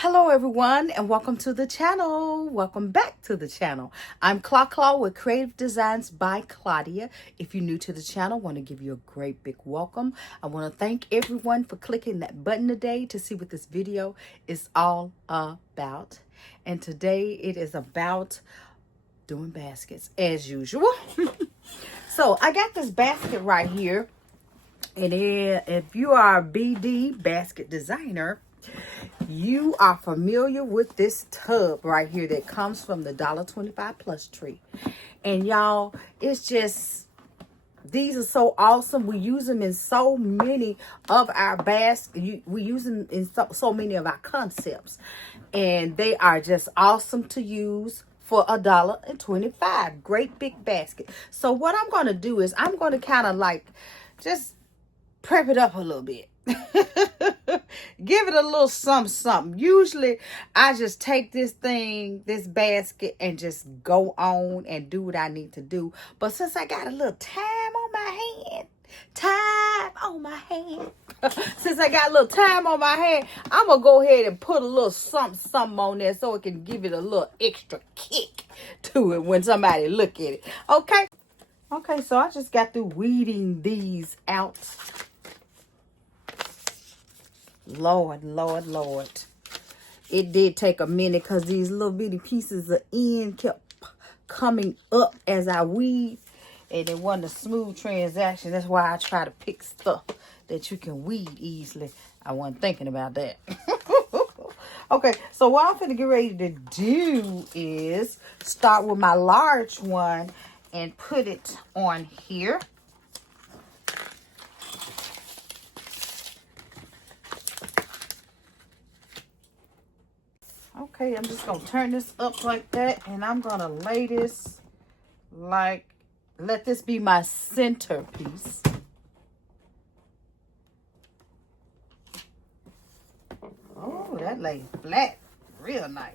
Hello everyone and welcome to the channel. Welcome back to the channel. I'm Claw with Creative Designs by Claudia. If you're new to the channel, I want to give you a great big welcome. I want to thank everyone for clicking that button today to see what this video is all about. And today it is about doing baskets as usual. So I got this basket right here. And if you are a BD basket designer, you are familiar with this tub right here that comes from the $1.25 Plus tree. And y'all, it's just, these are so awesome. We use them in so many of our baskets. We use them in so many of our concepts. And they are just awesome to use for $1.25. Great big basket. So what I'm going to do is I'm going to kind of like just prep it up a little bit. Give it a little something. Usually I just take this basket and just go on and do what I need to do. But since I got a little time on my hand, since I got a little time on my hand, I'm gonna go ahead and put a little something on there so it can give it a little extra kick to it when somebody look at it. Okay, so I just got through weeding these out. Lord. It did take a minute because these little bitty pieces of end kept coming up as I weed. And it wasn't a smooth transaction. That's why I try to pick stuff that you can weed easily. I wasn't thinking about that. Okay, so what I'm finna get ready to do is start with my large one and put it on here. Okay, I'm just going to turn this up like that, and I'm going to lay this let this be my centerpiece. Oh, that lays flat, real nice.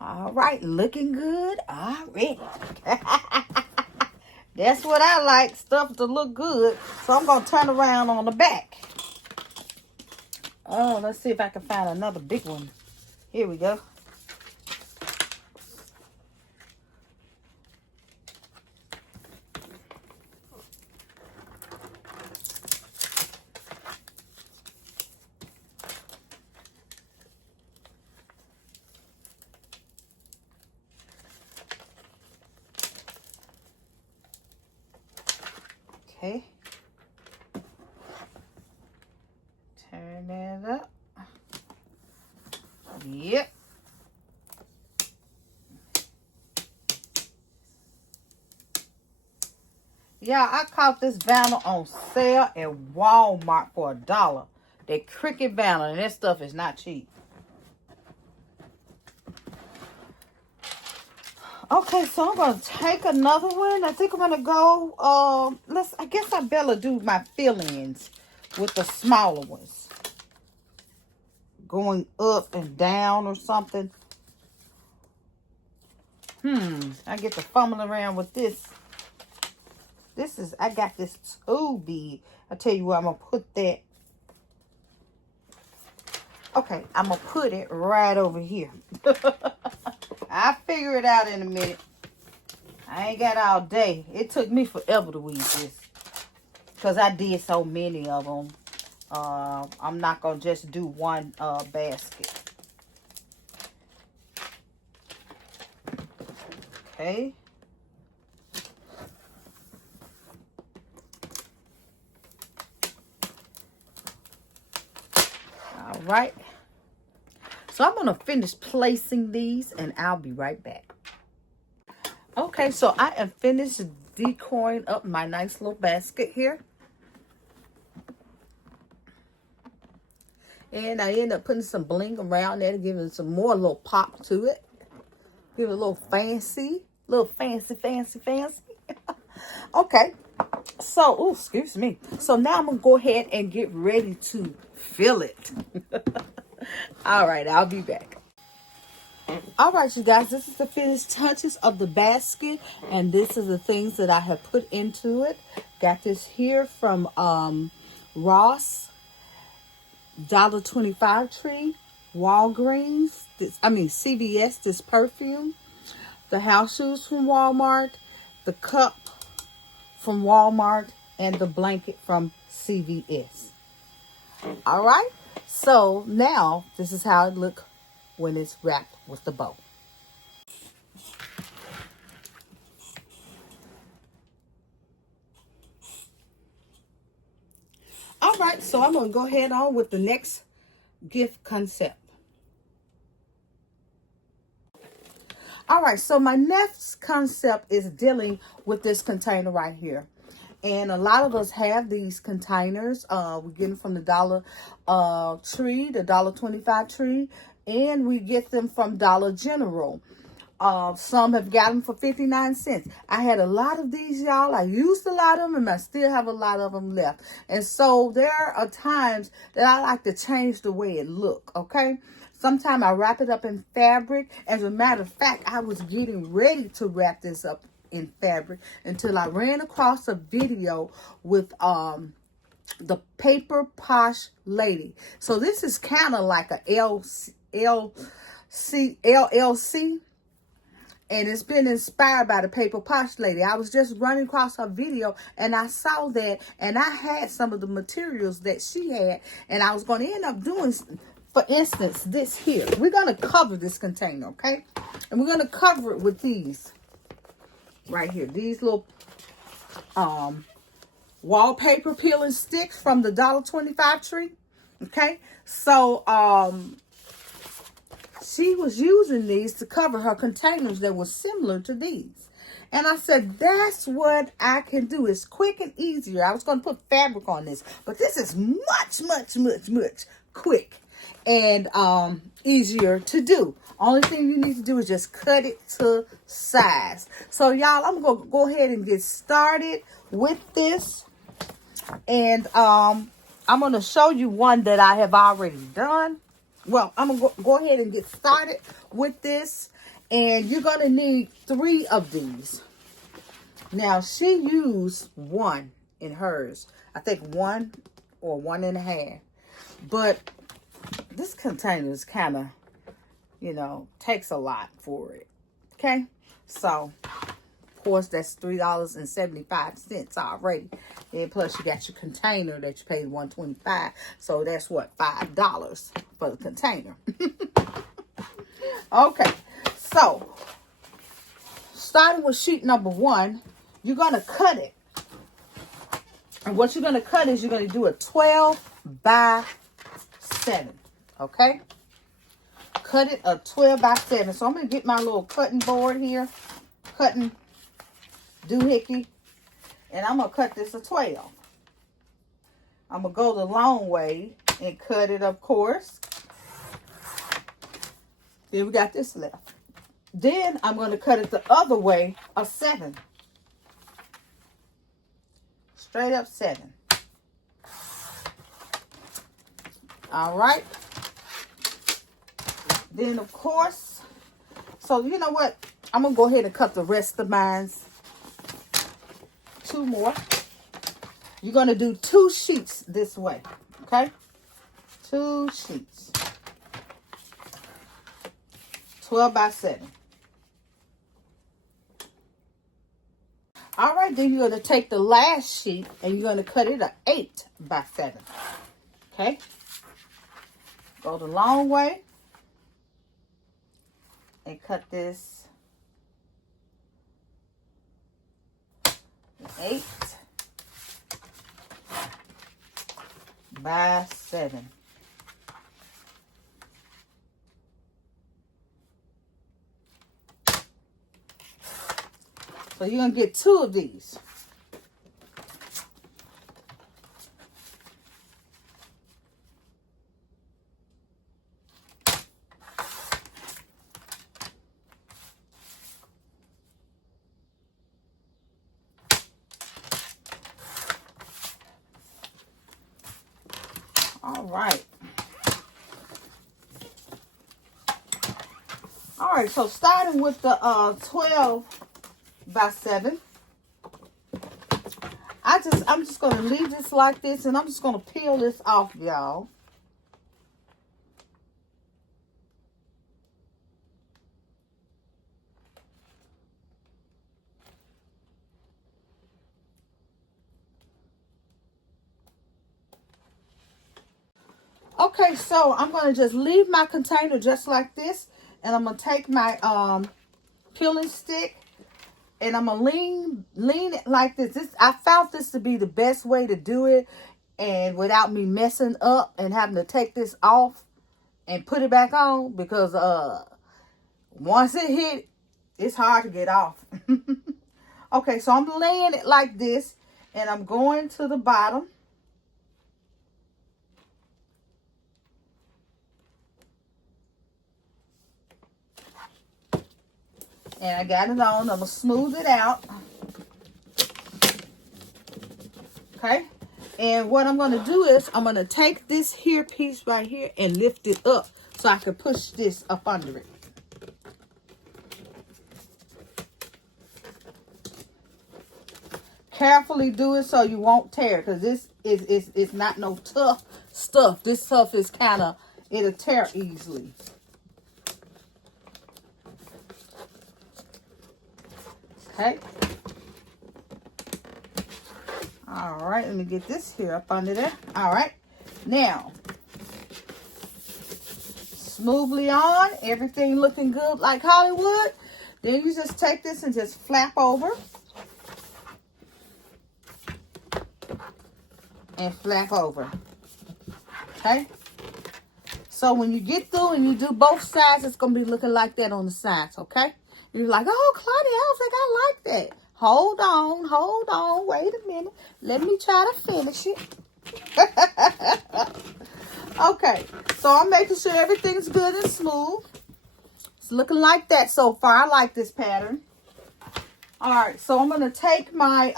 All right, looking good already. That's what I like, stuff to look good. So I'm going to turn around on the back. Oh, let's see if I can find another big one. Here we go. Okay. Turn that up. Yep. Yeah, I caught this vinyl on sale at Walmart for $1. That Cricket vinyl, and that stuff is not cheap. Okay, so I'm going to take another one. I think I'm going to go, I guess I better do my fill-ins with the smaller ones. Going up and down or something. I get to fumble around with this. I got this too big. I tell you what, I'm going to put that. Okay, I'm going to put it right over here. I'll figure it out in a minute. I ain't got all day. It took me forever to weed this. Because I did so many of them. I'm not going to just do one basket. Okay. All right. So I'm going to finish placing these and I'll be right back. Okay, so I am finished decoring up my nice little basket here. And I end up putting some bling around there to give it some more little pop to it. Give it a little fancy. Okay. So, oh, excuse me. So now I'm going to go ahead and get ready to fill it. All right, I'll be back. All right, you guys, this is the finished touches of the basket, and this is the things that I have put into it. Got this here from Ross, $1.25 tree, Walgreens, CVS, this perfume, the house shoes from Walmart, the cup from Walmart, and the blanket from CVS. All right, so now this is how it looks when it's wrapped with the bow. All right, so I'm going to go ahead on with the next gift concept. All right, so my next concept is dealing with this container right here. And a lot of us have these containers. We get them from the Dollar Tree, the $1.25 tree, and we get them from Dollar General. Some have got them for 59 cents. I had a lot of these, y'all. I used a lot of them, and I still have a lot of them left. And so there are times that I like to change the way it look, okay? Sometimes I wrap it up in fabric. As a matter of fact, I was getting ready to wrap this up in fabric until I ran across a video with the Paper Posh Lady. So this is kind of like a LLC. And it's been inspired by the Paper Posh Lady. I was just running across her video and I saw that, and I had some of the materials that she had, and I was going to end up doing, for instance, this here. We're going to cover this container, okay? And we're going to cover it with these right here. These little wallpaper peeling sticks from the $1.25 tree, okay? So, she was using these to cover her containers that were similar to these. And I said, that's what I can do. It's quick and easier. I was going to put fabric on this, but this is much quick and easier to do. Only thing you need to do is just cut it to size. So y'all, I'm going to go ahead and get started with this. And I'm going to show you one that I have already done. Well, I'm going to go ahead and get started with this. And you're going to need 3 of these. Now, she used 1 in hers. I think 1 or 1.5. But this container is kind of, takes a lot for it. Okay? So, of course, that's $3.75 already. And plus, you got your container that you paid $1.25. So that's what, $5 for the container. Okay, so starting with sheet number 1, you're gonna cut it. And what you're gonna cut is you're gonna do a 12 by 7. Okay, cut it a 12 by 7. So I'm gonna get my little cutting board here, cutting doohickey. And I'm going to cut this a 12. I'm going to go the long way and cut it, of course. Then we got this left. Then I'm going to cut it the other way, a 7. Straight up 7. All right. Then, of course, so you know what? I'm going to go ahead and cut the rest of mine. 2 more. You're going to do 2 sheets this way. Okay? 2 sheets. 12 by 7. All right, then you're going to take the last sheet and you're going to cut it a 8 by 7. Okay? Go the long way and cut this 8 by 7. So you're going to get 2 of these. right, so starting with the 12 by 7. I'm just gonna leave this like this, and I'm just gonna peel this off, y'all. Okay, so I'm going to just leave my container just like this. And I'm going to take my peeling stick. And I'm going to lean it like this. I found this to be the best way to do it. And without me messing up and having to take this off and put it back on. Because once it hit, it's hard to get off. Okay, so I'm laying it like this. And I'm going to the bottom. And I got it on. I'm going to smooth it out. Okay. And what I'm going to do is I'm going to take this here piece right here and lift it up so I can push this up under it. Carefully do it so you won't tear, because this is not no tough stuff. This stuff is kind of, it'll tear easily. Okay. All right, let me get this here up under there. All right. Now, smoothly on, everything looking good like Hollywood. Then you just take this and just flap over. And flap over. Okay. So when you get through and you do both sides, it's going to be looking like that on the sides. Okay. You're like, oh, Claudia, I don't think I like that. Hold on. Wait a minute. Let me try to finish it. Okay. So I'm making sure everything's good and smooth. It's looking like that so far. I like this pattern. All right. So I'm going to take my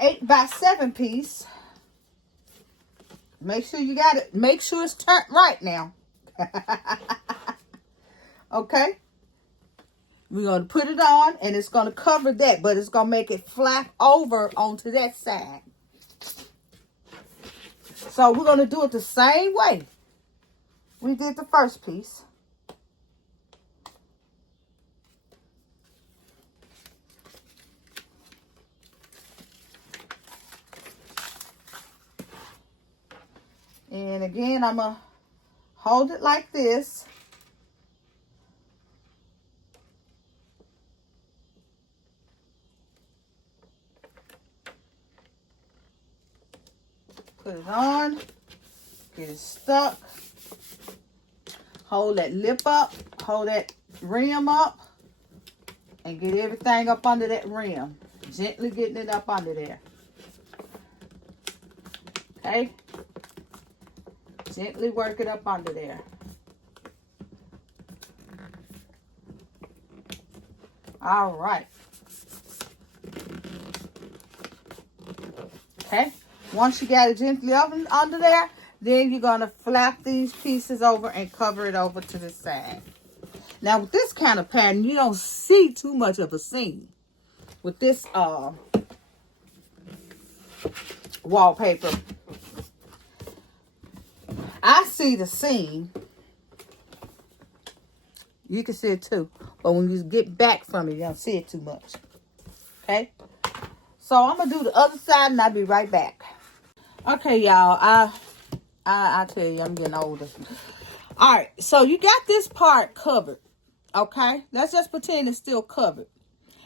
8 by 7 piece. Make sure you got it. Make sure it's turned right now. Okay. We're going to put it on, and it's going to cover that, but it's going to make it flap over onto that side. So we're going to do it the same way we did the first piece. And again, I'm going to hold it like this. Put it on, get it stuck, hold that lip up, hold that rim up, and get everything up under that rim. Gently getting it up under there. Okay? Gently work it up under there. All right. Okay? Once you got it gently up under there, then you're going to flap these pieces over and cover it over to the side. Now, with this kind of pattern, you don't see too much of a seam. With this wallpaper, I see the seam. You can see it too. But when you get back from it, you don't see it too much. Okay? So, I'm going to do the other side, and I'll be right back. Okay, y'all, I tell you, I'm getting older. All right, so you got this part covered, okay? Let's just pretend it's still covered.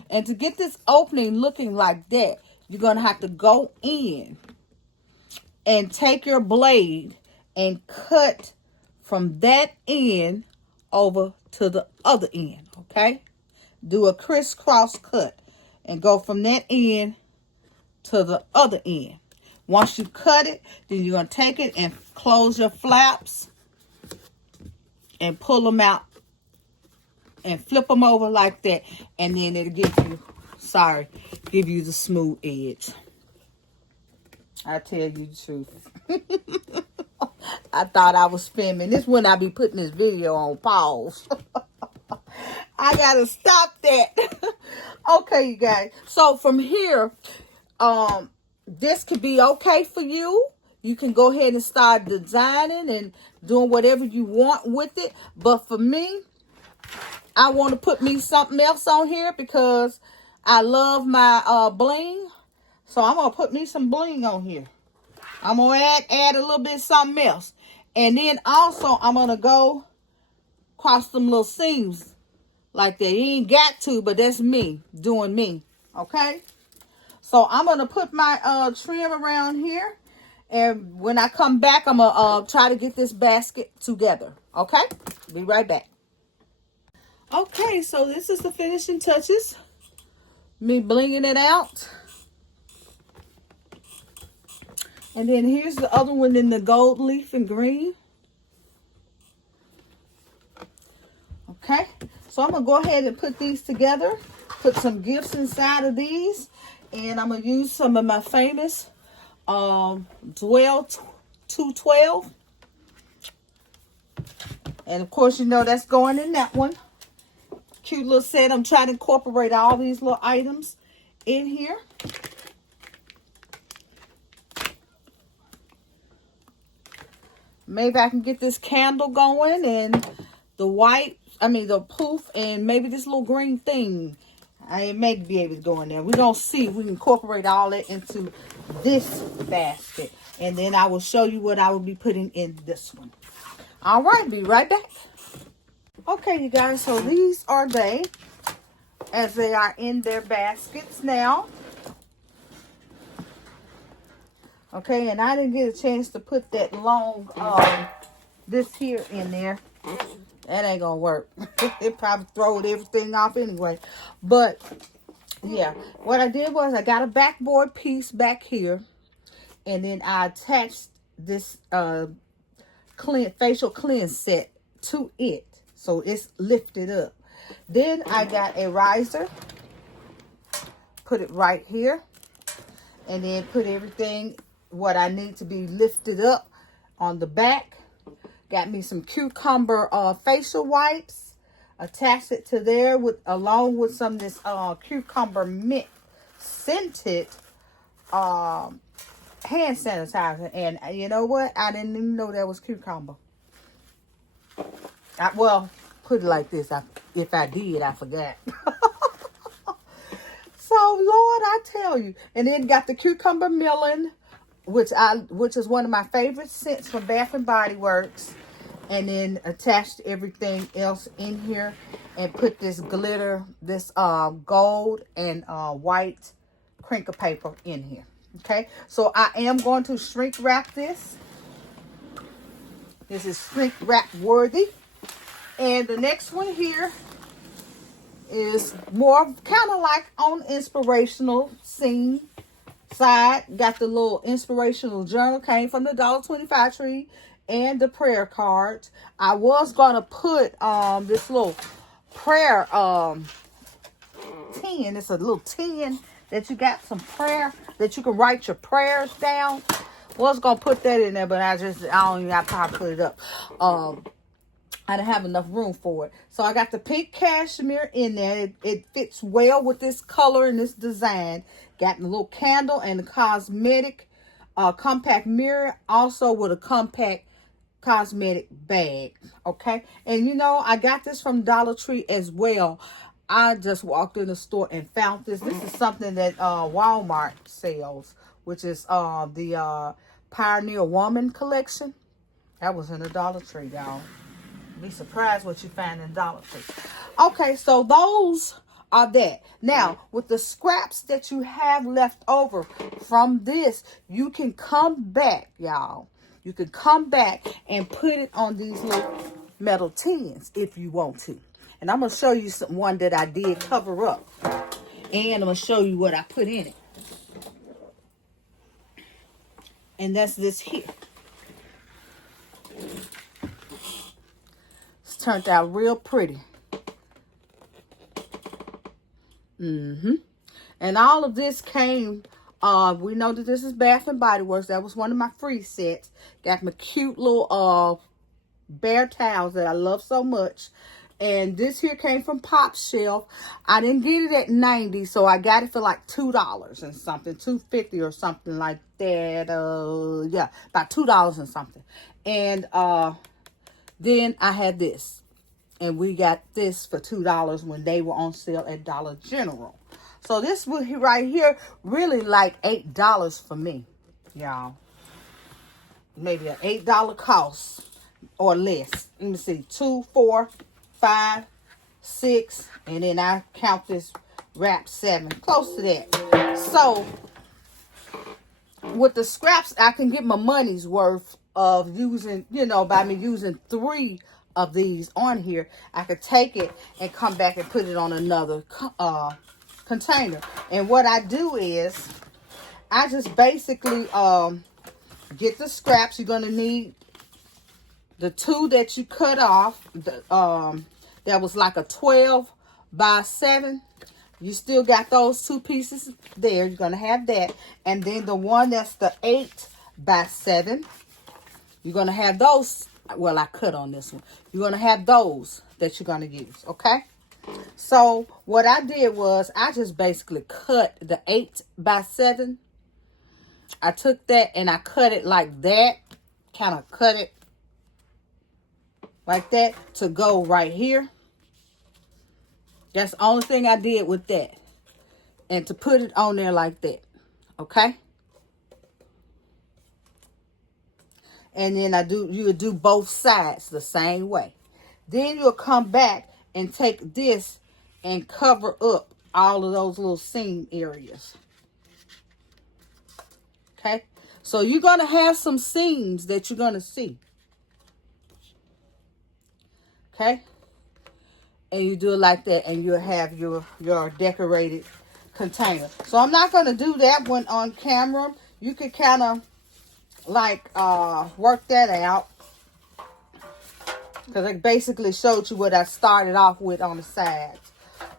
And to get this opening looking like that, you're going to have to go in and take your blade and cut from that end over to the other end, okay? Do a crisscross cut and go from that end to the other end. Once you cut it, then you're going to take it and close your flaps and pull them out and flip them over like that. And then it'll give you the smooth edge. I tell you the truth. I thought I was filming. This when I be putting this video on pause. I gotta stop that. Okay, you guys. So from here, this could be okay for you. You can go ahead and start designing and doing whatever you want with it. But for me, I want to put me something else on here because I love my bling. So I'm going to put me some bling on here. I'm going to add a little bit of something else. And then also I'm going to go across some little seams like that. You ain't got to, but that's me doing me. Okay? So I'm going to put my trim around here. And when I come back, I'm going to try to get this basket together. Okay? Be right back. Okay, so this is the finishing touches. Me blinging it out. And then here's the other one in the gold leaf and green. Okay, so I'm going to go ahead and put these together. Put some gifts inside of these. And I'm going to use some of my famous Dwell 212. And of course, you know that's going in that one. Cute little set. I'm trying to incorporate all these little items in here. Maybe I can get this candle going and the poof, and maybe this little green thing. I may be able to go in there. We're going to see if we can incorporate all that into this basket. And then I will show you what I will be putting in this one. All right, be right back. Okay, you guys, so these are they as they are in their baskets now. Okay, and I didn't get a chance to put that long, this here in there. That ain't gonna work. It probably throwed everything off anyway. But, yeah, what I did was I got a backboard piece back here. And then I attached this facial cleanse set to it. So it's lifted up. Then I got a riser. Put it right here. And then put everything what I need to be lifted up on the back. Got me some cucumber facial wipes. Attached it to there along with some of this cucumber mint scented hand sanitizer. And you know what? I didn't even know that was cucumber. Put it like this. If I did, I forgot. So, Lord, I tell you. And then got the cucumber melon, which is one of my favorite scents from Bath and Body Works. And then attached everything else in here and put this glitter, this gold and white crinkle paper in here. Okay, so I am going to shrink wrap this. This is shrink wrap worthy. And the next one here is more kind of like on inspirational scene side. Got the little inspirational journal, came from the $1.25 tree, and the prayer cards. I was going to put this little prayer tin. It's a little tin that you got some prayer, that you can write your prayers down. Was going to put that in there, but I probably put it up. I didn't have enough room for it. So I got the pink cashmere in there. It fits well with this color and this design. Got a little candle and a cosmetic compact mirror. Also with a compact cosmetic bag. Okay. And you know, I got this from Dollar Tree as well. I just walked in the store and found this. This is something that Walmart sells, which is the Pioneer Woman collection. That was in the Dollar Tree, y'all. Be surprised what you find in Dollar Tree. Okay, so those are that. Now, with the scraps that you have left over from this, you can come back, y'all. You can come back and put it on these little metal tins if you want to. And I'm going to show you one that I did cover up. And I'm going to show you what I put in it. And that's this here. It's turned out real pretty. And all of this came, we know that this is Bath and Body Works. That was one of my free sets. Got my cute little bear towels that I love so much. And this here came from Pop Shelf. I didn't get it at 90, so I got it for like $2 and something, $2.50 or something like that. Yeah, about $2 and something. And then I had this, and we got this for $2 when they were on sale at Dollar General. So this right here really like $8 for me, y'all. Maybe an $8 cost or less. Let me see, 2, 4, 5, 6, and then I count this wrap 7, close to that. So with the scraps, I can get my money's worth of using, you know, by me using 3 of these on here. I could take it and come back and put it on another container. And what I do is I just basically get the scraps. You're gonna need the 2 that you cut off. That was like a 12 by 7. You still got those 2 pieces there. You're gonna have that, and then the one that's the 8 by 7. You're gonna have those. Well, I cut on this one. You're gonna have those that you're gonna use. Okay. So what I did was I just basically cut the 8 by 7. I took that and I cut it like that. Kind of cut it like that to go right here. That's the only thing I did with that. And to put it on there like that. Okay. And then you would do both sides the same way. Then you'll come back and take this and cover up all of those little seam areas. Okay. So you're going to have some seams that you're going to see. Okay. And you do it like that, and you'll have your decorated container. So I'm not going to do that one on camera. You can kind of like work that out, because I basically showed you what I started off with on the sides.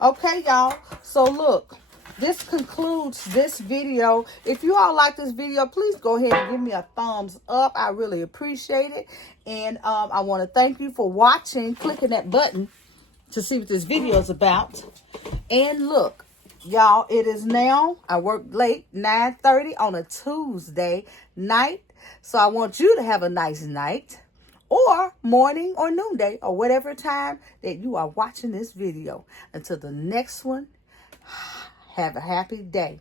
Okay, y'all. So look, this concludes this video. If you all like this video, please go ahead and give me a thumbs up. I really appreciate it. And I want to thank you for watching, clicking that button to see what this video is about. And look, y'all, it is now, I work late, 9:30 on a Tuesday night. So I want you to have a nice night, or morning, or noonday, or whatever time that you are watching this video. Until the next one, have a happy day.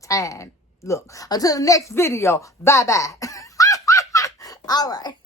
Time. Look, until the next video, bye-bye. All right.